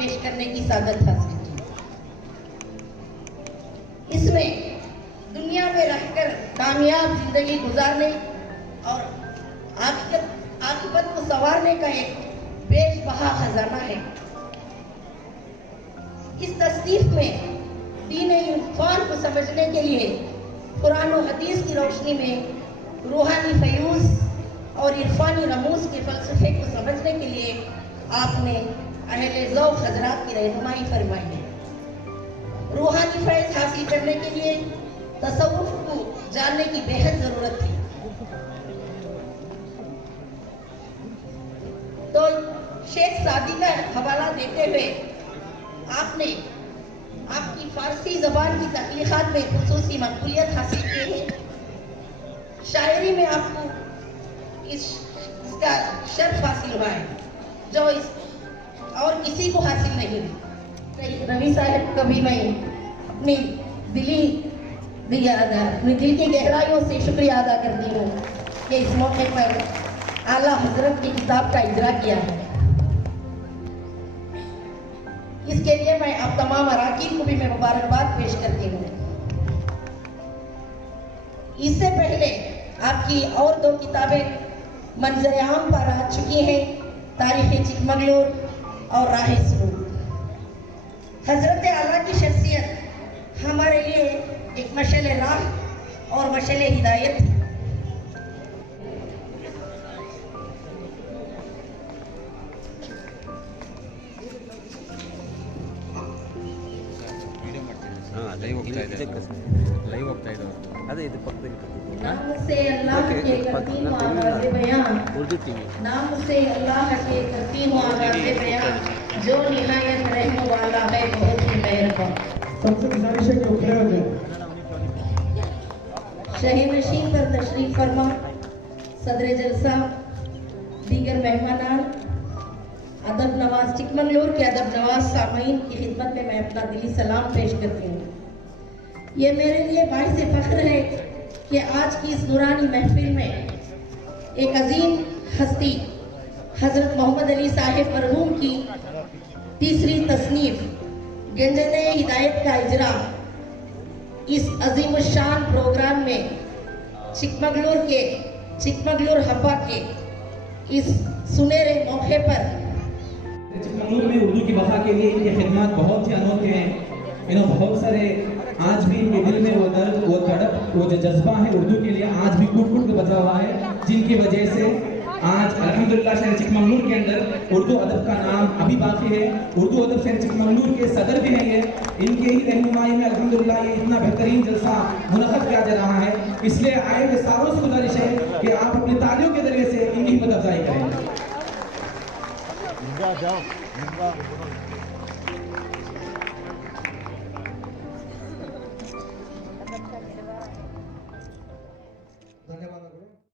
पेश करने की सादत हासिल की। इसमें दुनिया में रहकर कामयाब जिंदगी गुजारने और आखिरत को संवारने का एक बेशबहा खजाना है। इस तसनीफ में दीन इरफान को समझने के लिए कुरान और हदीस की रोशनी में रूहानी फयूज और इरफानी रमूज के फलसफे को समझने के लिए आपने अहले ज़ौक़ हज़रात की रहनुमाई फरमाई है। रूहानी फैज़ हासिल करने के लिए तसव्वुफ़ को जानने की बेहद ज़रूरत थी। तो शेख सादी का हवाला देते हुए आपने आपकी फारसी ज़बान की तख्लीक़ात में खुसूसी मकबूलियत हासिल की है। शायरी में आपको इसका शर्फ हासिल हुआ है जो इस और किसी को हासिल नहीं हुई। रवि साहब को भी मैं अपनी दिल की गहराइयों से शुक्रिया अदा करती हूँ कि इस मौके पर आला हजरत की किताब का इजरा किया है। इसके लिए मैं आप तमाम अराकीन को भी मैं मुबारकबाद पेश करती हूँ। इससे पहले आपकी और दो किताबें मंजर आम पर आ चुकी हैं, तारीख़ चिकमगलूर और राह सुलूक। हजरत आला की शख्सियत हमारे लिए एक मशअल राह और मशअल हिदायत है। नाम से अल्लाह के करती हूँ आगाज़े बयान, नाम से अल्लाह के करती हूँ आगाज़े बयान, जो निहायत रहने वाला है बहुत ही मेहरबान। सबसे गुजारिश है कि वो खड़े हो जाएं। शहनशीन पर तशरीफ फरमा सदर जलसा, दीगर मेहमानान, अदब नवाज चिकमगलूर के अदब नवाज सामीन की खिदमत में मैं अपना दिली सलाम पेश करती हूँ। ये मेरे लिए बाइस फख्र है कि आज की इस नूरानी महफिल में एक अजीम हस्ती हज़रत मोहम्मद अली साहिब मरहूम की तीसरी तसनीफ गंजने हिदायत का इजरा इस अजीम शान प्रोग्राम में चिकमगलूर हब्बा के इस सुनहरे मौके पर चिकमगलूर में उर्दू की बहा के लिए इनके खिदमत बहुत ही अनोखे हैं। इन्होंने बहुत सारे आज भी इनके दिल में वो दर्द, वो तड़प, वो जो जज्बा है उर्दू के लिए आज भी कूट के बचा हुआ है, जिनकी वजह से आज अल्हम्दुलिल्लाह शहर चिकमगलूर के अंदर उर्दू अदब का नाम अभी बाकी है। उर्दू अदब शहर चिकमगलूर के सदर भी हैं ये। इनके ही रहनुमाई में अल्हम्दुलिल्लाह ये इतना बेहतरीन जलसा मुनक़्क़द किया जा रहा है। इसलिए आए हुए सारों से गुजारिश है कि आप अपनी तालियों के जरिए से इनकी हिम्मत अफजाई करें।